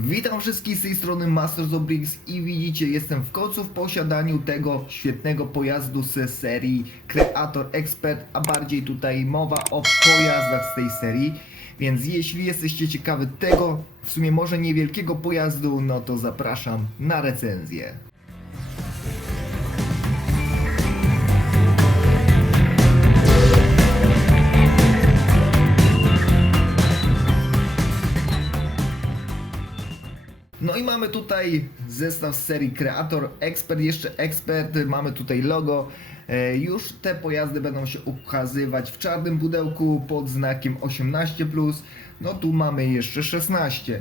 Witam wszystkich z tej strony Masters of Bricks i widzicie, jestem w końcu w posiadaniu tego świetnego pojazdu z serii Creator Expert, a bardziej tutaj mowa o pojazdach z tej serii. Więc jeśli jesteście ciekawy tego, w sumie może niewielkiego pojazdu, no to zapraszam na recenzję. No i mamy tutaj zestaw z serii Creator Expert, jeszcze Expert, mamy tutaj logo. E, Już te pojazdy będą się ukazywać w czarnym pudełku pod znakiem 18+, no tu mamy jeszcze 16.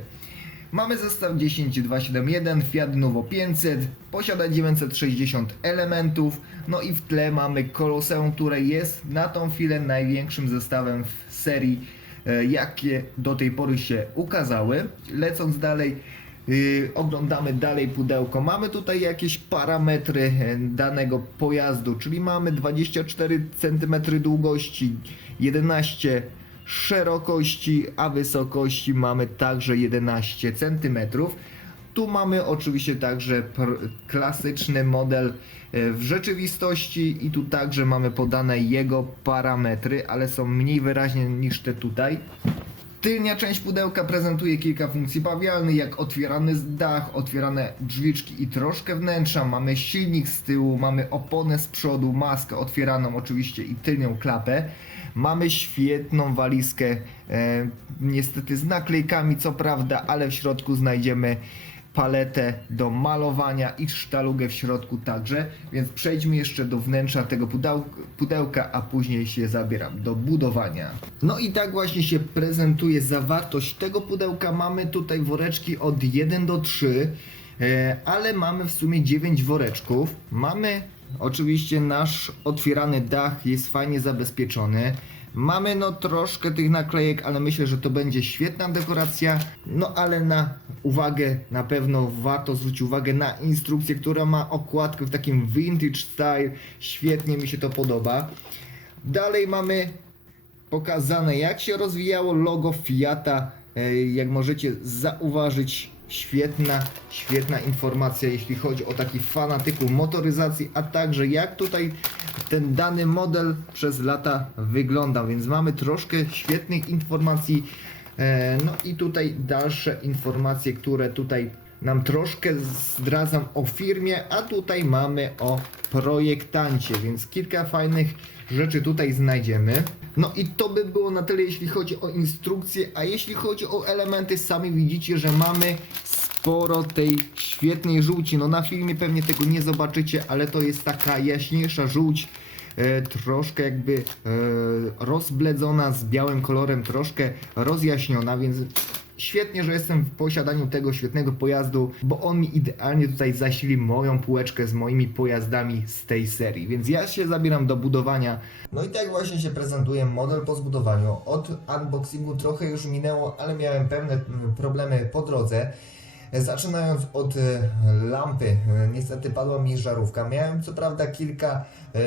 Mamy zestaw 10271 Fiat Novo 500, posiada 960 elementów, no i w tle mamy Colosseum, które jest na tą chwilę największym zestawem w serii, e, jakie do tej pory się ukazały. Lecąc dalej, Yy, oglądamy dalej pudełko. Mamy tutaj jakieś parametry e, danego pojazdu, czyli mamy 24 cm długości, 11 szerokości, a wysokości mamy także 11 cm. Tu mamy oczywiście także klasyczny model e, w rzeczywistości i tu także mamy podane jego parametry, ale są mniej wyraźnie niż te tutaj. Tylnia część pudełka prezentuje kilka funkcji bawialnych, jak otwierany dach, otwierane drzwiczki i troszkę wnętrza. Mamy silnik z tyłu, mamy oponę z przodu, maskę otwieraną oczywiście i tylnią klapę. Mamy świetną walizkę, e, niestety z naklejkami co prawda, ale w środku znajdziemy paletę do malowania i sztalugę w środku także, więc przejdźmy jeszcze do wnętrza tego pudeł- pudełka, a później się zabieram do budowania. No i tak właśnie się prezentuje zawartość tego pudełka. Mamy tutaj woreczki od 1 do 3, e, ale mamy w sumie 9 woreczków. Mamy oczywiście nasz otwierany dach, jest fajnie zabezpieczony. Mamy no troszkę tych naklejek, ale myślę, że to będzie świetna dekoracja. No ale na uwagę na pewno warto zwrócić uwagę na instrukcję, która ma okładkę w takim vintage style. Świetnie mi się to podoba. Dalej mamy pokazane jak się rozwijało logo Fiata. E, Jak możecie zauważyć, świetna, świetna informacja, jeśli chodzi o taki fanatyku motoryzacji, a także jak tutaj ten dany model przez lata wygląda, więc mamy troszkę świetnych informacji. E, No i tutaj dalsze informacje, które tutaj nam troszkę zdradzam o firmie, a tutaj mamy o projektancie, więc kilka fajnych rzeczy tutaj znajdziemy. No i to by było na tyle, jeśli chodzi o instrukcję, a jeśli chodzi o elementy, sami widzicie, że mamy sporo tej świetnej żółci. No na filmie pewnie tego nie zobaczycie, ale to jest taka jaśniejsza żółć, e, troszkę jakby e, rozbledzona z białym kolorem, troszkę rozjaśniona, więc świetnie, że jestem w posiadaniu tego świetnego pojazdu, bo on mi idealnie tutaj zasili moją półeczkę z moimi pojazdami z tej serii, więc ja się zabieram do budowania. No i tak właśnie się prezentuje model po zbudowaniu. Od unboxingu trochę już minęło, ale miałem pewne mm, problemy po drodze. Zaczynając od e, lampy, e, niestety padła mi żarówka. Miałem co prawda kilka, e,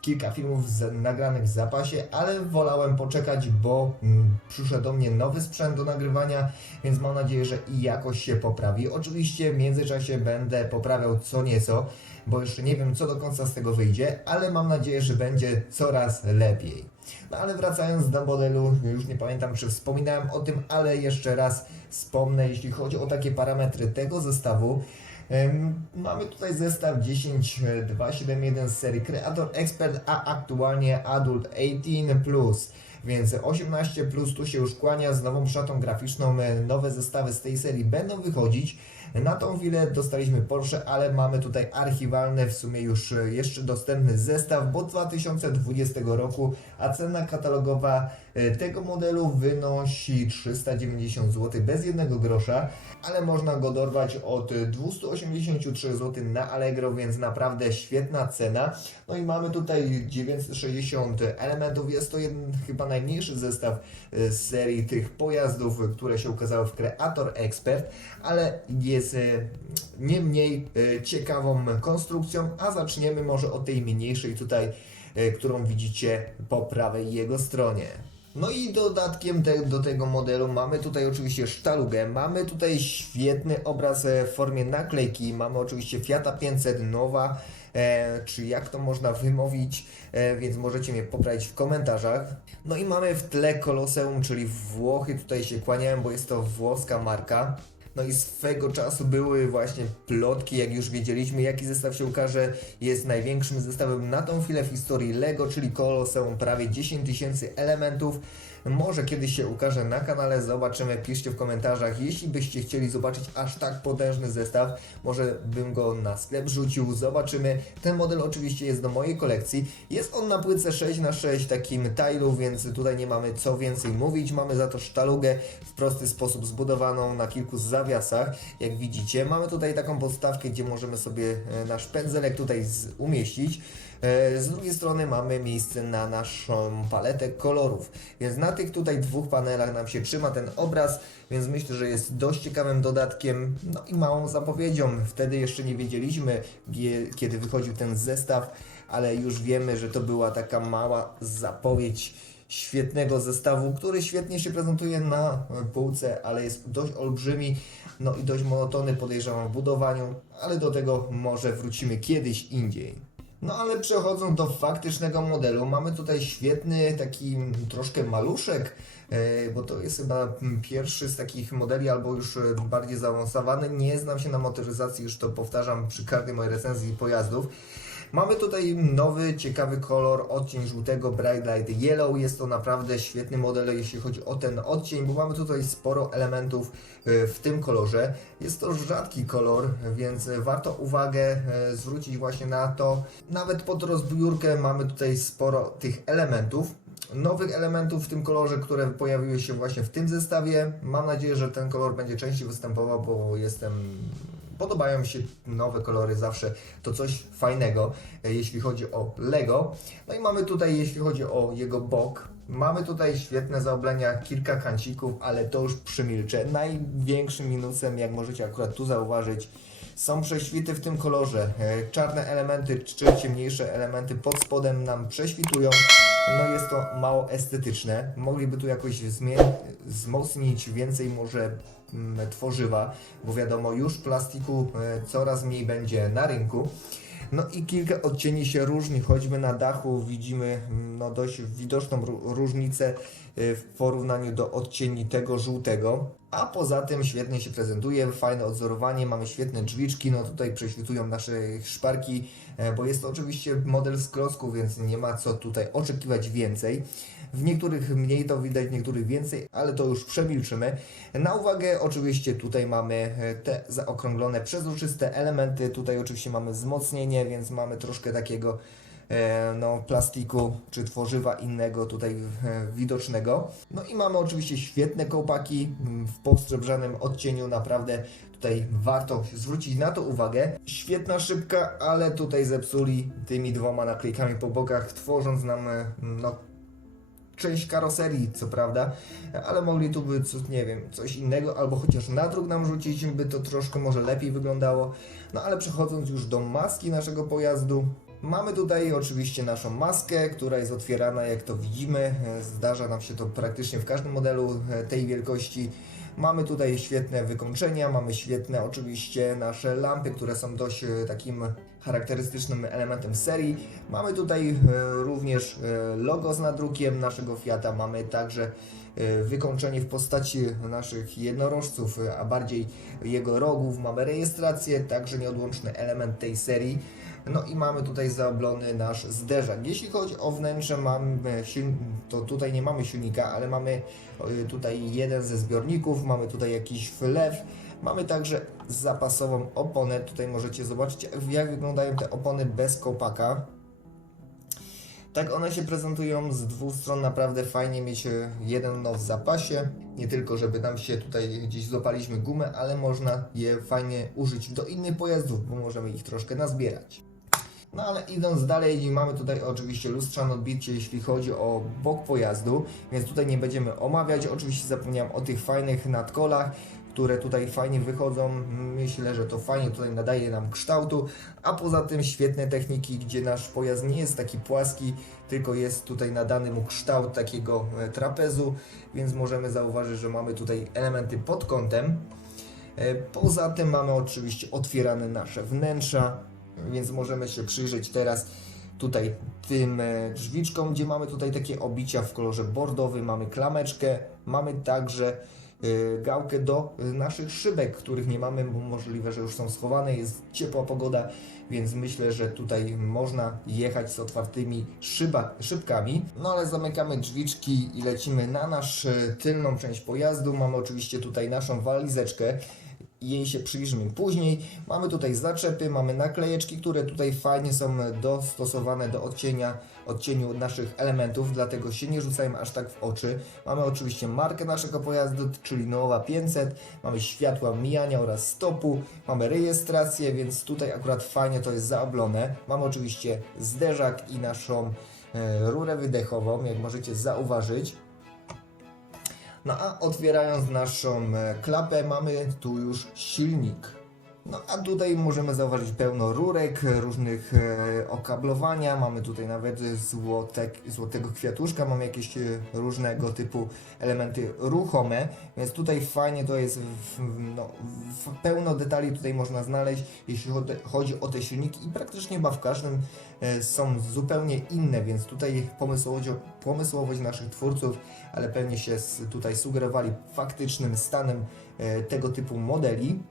kilka filmów z, nagranych w zapasie, ale wolałem poczekać, bo mm, przyszedł do mnie nowy sprzęt do nagrywania, więc mam nadzieję, że i jakoś się poprawi. Oczywiście w międzyczasie będę poprawiał co nieco, bo jeszcze nie wiem co do końca z tego wyjdzie, ale mam nadzieję, że będzie coraz lepiej. No ale wracając do modelu, już nie pamiętam czy wspominałem o tym, ale jeszcze raz wspomnę, jeśli chodzi o takie parametry tego zestawu. Mamy tutaj zestaw 10271 z serii Creator Expert, a aktualnie Adult 18+. Więc 18 plus tu się już kłania z nową szatą graficzną. Nowe zestawy z tej serii będą wychodzić. Na tą chwilę dostaliśmy Porsche, ale mamy tutaj archiwalny, w sumie już e, jeszcze dostępny zestaw, bo 2020 roku, a cena katalogowa e, tego modelu wynosi 390 zł bez jednego grosza, ale można go dorwać od 283 zł na Allegro, więc naprawdę świetna cena. No i mamy tutaj 960 elementów, jest to jeden chyba najmniejszy zestaw e, z serii tych pojazdów, które się ukazały w Creator Expert, ale jest e, nie mniej e, ciekawą konstrukcją, a zaczniemy może od tej mniejszej tutaj, e, którą widzicie po prawej jego stronie. No i dodatkiem te, do tego modelu mamy tutaj oczywiście sztalugę, mamy tutaj świetny obraz e, w formie naklejki, mamy oczywiście Fiata 500 nowa, e, czy jak to można wymówić, e, więc możecie mnie poprawić w komentarzach. No i mamy w tle Koloseum, czyli Włochy, tutaj się kłaniałem, bo jest to włoska marka. No i swego czasu były właśnie plotki, jak już wiedzieliśmy, jaki zestaw się ukaże. Jest największym zestawem na tą chwilę w historii LEGO, czyli Colosseum, prawie 10 tysięcy elementów. Może kiedyś się ukaże na kanale, zobaczymy, piszcie w komentarzach. Jeśli byście chcieli zobaczyć aż tak potężny zestaw, może bym go na sklep rzucił, zobaczymy. Ten model oczywiście jest do mojej kolekcji. Jest on na płytce 6x6 takim tilu, więc tutaj nie mamy co więcej mówić. Mamy za to sztalugę w prosty sposób zbudowaną na kilku zawiasach, jak widzicie. Mamy tutaj taką podstawkę, gdzie możemy sobie e, nasz pędzelek tutaj umieścić. E, Z drugiej strony mamy miejsce na naszą paletę kolorów, więc na tych tutaj dwóch panelach nam się trzyma ten obraz, więc myślę, że jest dość ciekawym dodatkiem, no i małą zapowiedzią. Wtedy jeszcze nie wiedzieliśmy, kiedy wychodził ten zestaw, ale już wiemy, że to była taka mała zapowiedź świetnego zestawu, który świetnie się prezentuje na półce, ale jest dość olbrzymi, no i dość monotony podejrzewam w budowaniu, ale do tego może wrócimy kiedyś indziej. No ale przechodząc do faktycznego modelu, mamy tutaj świetny taki troszkę maluszek, e, bo to jest chyba pierwszy z takich modeli, albo już bardziej zaawansowany. Nie znam się na motoryzacji, już to powtarzam przy każdej mojej recenzji pojazdów. Mamy tutaj nowy, ciekawy kolor, odcień żółtego Bright Light Yellow. Jest to naprawdę świetny model, jeśli chodzi o ten odcień, bo mamy tutaj sporo elementów e, w tym kolorze. Jest to rzadki kolor, więc warto uwagę e, zwrócić właśnie na to. Nawet pod rozbiórkę mamy tutaj sporo tych elementów. Nowych elementów w tym kolorze, które pojawiły się właśnie w tym zestawie. Mam nadzieję, że ten kolor będzie częściej występował, bo jestem Podobają mi się nowe kolory, zawsze to coś fajnego, e, jeśli chodzi o Lego. No i mamy tutaj, jeśli chodzi o jego bok, mamy tutaj świetne zaoblenia, kilka kancików, ale to już przymilczę. Największym minusem, jak możecie akurat tu zauważyć, są prześwity w tym kolorze. E, Czarne elementy czy ciemniejsze elementy pod spodem nam prześwitują. No jest to mało estetyczne. Mogliby tu jakoś wzmocnić więcej może mm, tworzywa, bo wiadomo już plastiku e, coraz mniej będzie na rynku. No i kilka odcieni się różni, choćby na dachu widzimy mm, no, dość widoczną ró- różnicę w porównaniu do odcieni tego żółtego. A poza tym świetnie się prezentuje, fajne odzorowanie, mamy świetne drzwiczki, no tutaj prześwitują nasze szparki, e, bo jest to oczywiście model z klocków, więc nie ma co tutaj oczekiwać więcej. W niektórych mniej to widać, w niektórych więcej, ale to już przemilczymy. Na uwagę oczywiście tutaj mamy e, te zaokrąglone, przezroczyste elementy. Tutaj oczywiście mamy wzmocnienie, więc mamy troszkę takiego no, plastiku czy tworzywa innego tutaj e, widocznego. No i mamy oczywiście świetne kołpaki mm, w podsrebrzanym odcieniu, naprawdę tutaj warto zwrócić na to uwagę. Świetna szybka, ale tutaj zepsuli tymi dwoma naklejkami po bokach, tworząc nam e, no, część karoserii, co prawda, ale mogli tu by, co, nie wiem, coś innego, albo chociaż nadruk nam rzucić, by to troszkę może lepiej wyglądało. No ale przechodząc już do maski naszego pojazdu, mamy tutaj oczywiście naszą maskę, która jest otwierana, jak to widzimy. Zdarza nam się to praktycznie w każdym modelu e, tej wielkości. Mamy tutaj świetne wykończenia, mamy świetne oczywiście nasze lampy, które są dość e, takim charakterystycznym elementem serii. Mamy tutaj e, również logo z nadrukiem naszego Fiata, mamy także wykończenie w postaci naszych jednorożców, a bardziej jego rogów, mamy rejestrację, także nieodłączny element tej serii. No i mamy tutaj zaoblony nasz zderzak. Jeśli chodzi o wnętrze, mamy to tutaj nie mamy silnika, ale mamy y, tutaj jeden ze zbiorników, mamy tutaj jakiś wlew, mamy także zapasową oponę. Tutaj możecie zobaczyć, jak- wyglądają te opony bez kopaka. Tak one się prezentują z dwóch stron, naprawdę fajnie mieć e, jeden no w zapasie. Nie tylko, żeby nam się tutaj gdzieś złapaliśmy gumę, ale można je fajnie użyć do innych pojazdów, bo możemy ich troszkę nazbierać. No ale idąc dalej, mamy tutaj oczywiście lustrzane odbicie, jeśli chodzi o bok pojazdu, więc tutaj nie będziemy omawiać. Oczywiście zapomniałem o tych fajnych nadkolach, które tutaj fajnie wychodzą. Myślę, że to fajnie tutaj nadaje nam kształtu, a poza tym świetne techniki, gdzie nasz pojazd nie jest taki płaski, tylko jest tutaj nadany mu kształt takiego e, trapezu, więc możemy zauważyć, że mamy tutaj elementy pod kątem. E, Poza tym mamy oczywiście otwierane nasze wnętrza, więc możemy się przyjrzeć teraz tutaj tym e, drzwiczkom, gdzie mamy tutaj takie obicia w kolorze bordowym, mamy klameczkę, mamy także e, gałkę do e, naszych szybek, których nie mamy, bo możliwe, że już są schowane, jest ciepła pogoda, więc myślę, że tutaj można jechać z otwartymi szyba, szybkami. No ale zamykamy drzwiczki i lecimy na naszą tylną część pojazdu. Mamy oczywiście tutaj naszą walizeczkę jej się przyjrzymy później. Mamy tutaj zaczepy, mamy naklejeczki, które tutaj fajnie są dostosowane do odcienia, odcieniu naszych elementów, dlatego się nie rzucają aż tak w oczy. Mamy oczywiście markę naszego pojazdu, czyli Nowa 500, mamy światła mijania oraz stopu, mamy rejestrację, więc tutaj akurat fajnie to jest zaoblone. Mamy oczywiście zderzak i naszą e, rurę wydechową, jak możecie zauważyć. No a otwierając naszą e, klapę mamy tu już silnik. No a tutaj możemy zauważyć pełno rurek, różnych e, okablowania, mamy tutaj nawet złotek, złotego kwiatuszka, mamy jakieś e, różnego typu elementy ruchome, więc tutaj fajnie to jest, w, no, w pełno detali tutaj można znaleźć, jeśli chodzi o te silniki. I praktycznie chyba w każdym e, są zupełnie inne, więc tutaj pomysłowość, pomysłowość naszych twórców, ale pewnie się tutaj sugerowali faktycznym stanem e, tego typu modeli.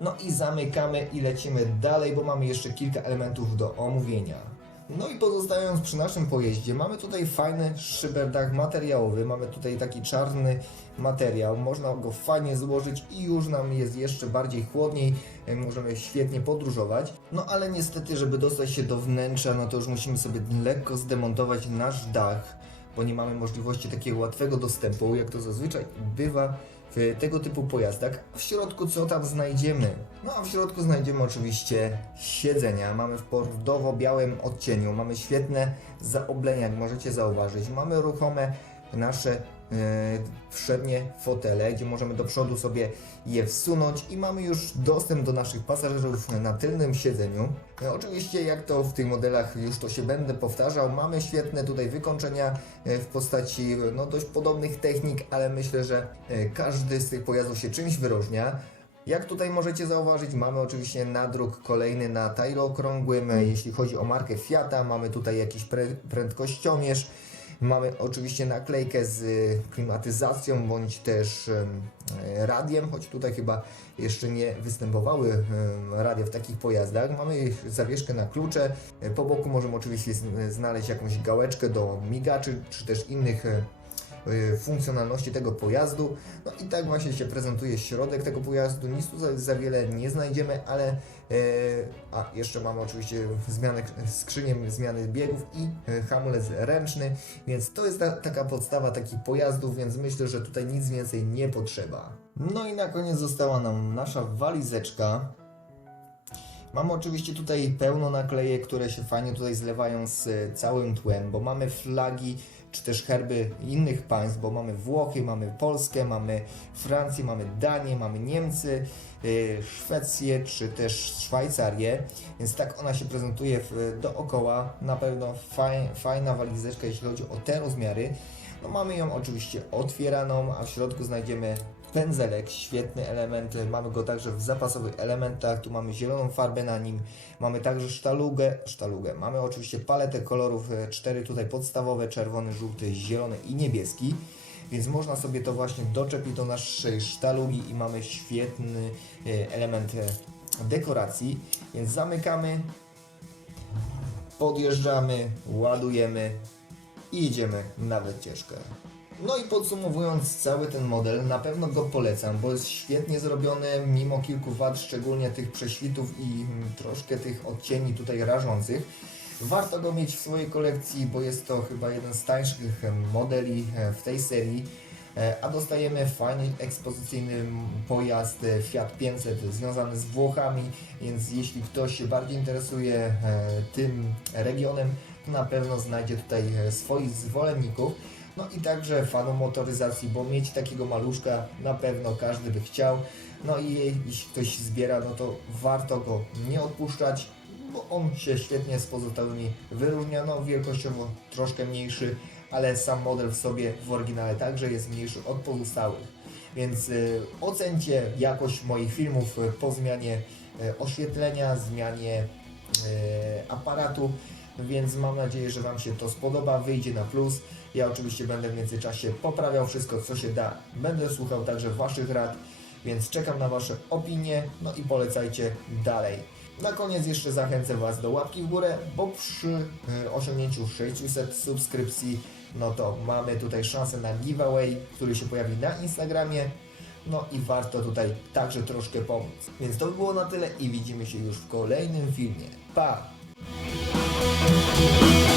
No i zamykamy i lecimy dalej, bo mamy jeszcze kilka elementów do omówienia. No i pozostając przy naszym pojeździe, mamy tutaj fajny szyberdach materiałowy, mamy tutaj taki czarny materiał, można go fajnie złożyć i już nam jest jeszcze bardziej chłodniej, e, możemy świetnie podróżować. No ale niestety, żeby dostać się do wnętrza, no to już musimy sobie lekko zdemontować nasz dach, bo nie mamy możliwości takiego łatwego dostępu, jak to zazwyczaj bywa w tego typu pojazdach. W środku co tam znajdziemy? No a w środku znajdziemy oczywiście siedzenia. Mamy w bordowo-białym odcieniu, mamy świetne zaoblenia, jak możecie zauważyć. Mamy ruchome nasze e, przednie fotele, gdzie możemy do przodu sobie je wsunąć i mamy już dostęp do naszych pasażerów na tylnym siedzeniu. No, oczywiście jak to w tych modelach już to się będę powtarzał, mamy świetne tutaj wykończenia e, w postaci no, dość podobnych technik, ale myślę, że e, każdy z tych pojazdów się czymś wyróżnia. Jak tutaj możecie zauważyć, mamy oczywiście nadruk kolejny na tajlu okrągłym. E, Jeśli chodzi o markę Fiata, mamy tutaj jakiś prędkościomierz. Mamy oczywiście naklejkę z y, klimatyzacją bądź też e, radiem, choć tutaj chyba jeszcze nie występowały radia w takich pojazdach. Mamy zawieszkę na klucze. E, Po boku możemy oczywiście zn- znaleźć jakąś gałeczkę do migaczy czy też innych e, funkcjonalności tego pojazdu. No i tak właśnie się prezentuje środek tego pojazdu. Nic tu za, za wiele nie znajdziemy, ale a jeszcze mamy oczywiście zmianę skrzynię, zmiany biegów i e, hamulec ręczny, więc to jest ta, taka podstawa takich pojazdów, więc myślę, że tutaj nic więcej nie potrzeba. No i na koniec została nam nasza walizeczka. Mamy oczywiście tutaj pełno naklejek, które się fajnie tutaj zlewają z e, całym tłem, bo mamy flagi czy też herby innych państw, bo mamy Włochy, mamy Polskę, mamy Francję, mamy Danię, mamy Niemcy, y, Szwecję czy też Szwajcarię, więc tak ona się prezentuje dookoła. Na pewno faj, fajna walizeczka, jeśli chodzi o te rozmiary. No mamy ją oczywiście otwieraną, a w środku znajdziemy pędzelek, świetny element. Mamy go także w zapasowych elementach. Tu mamy zieloną farbę na nim. Mamy także sztalugę, sztalugę. Mamy oczywiście paletę kolorów, e, cztery tutaj podstawowe, czerwony, żółty, zielony i niebieski. Więc można sobie to właśnie doczepić do naszej sztalugi i mamy świetny e, element e, dekoracji. Więc zamykamy, podjeżdżamy, ładujemy i idziemy na wycieczkę. No i podsumowując cały ten model, na pewno go polecam, bo jest świetnie zrobiony, mimo kilku wad, szczególnie tych prześwitów i mm, troszkę tych odcieni tutaj rażących. Warto go mieć w swojej kolekcji, bo jest to chyba jeden z tańszych modeli e, w tej serii. E, A dostajemy fajny ekspozycyjny pojazd e, Fiat 500 związany z Włochami, więc jeśli ktoś się bardziej interesuje tym regionem, to na pewno znajdzie tutaj swoich zwolenników. No i także fanom motoryzacji, bo mieć takiego maluszka na pewno każdy by chciał. No i jeśli ktoś zbiera, no to warto go nie odpuszczać, bo on się świetnie z pozostałymi wyróżnia. No wielkościowo troszkę mniejszy, ale sam model w sobie w oryginale także jest mniejszy od pozostałych. Więc y, ocencie jakość moich filmów y, po zmianie y, oświetlenia, zmianie y, aparatu, więc mam nadzieję, że Wam się to spodoba, wyjdzie na plus. Ja oczywiście będę w międzyczasie poprawiał wszystko, co się da. Będę słuchał także Waszych rad, więc czekam na Wasze opinie, no i polecajcie dalej. Na koniec jeszcze zachęcę Was do łapki w górę, bo przy y, osiągnięciu 600 subskrypcji, no to mamy tutaj szansę na giveaway, który się pojawi na Instagramie. No i warto tutaj także troszkę pomóc. Więc to by było na tyle i widzimy się już w kolejnym filmie. Pa! Música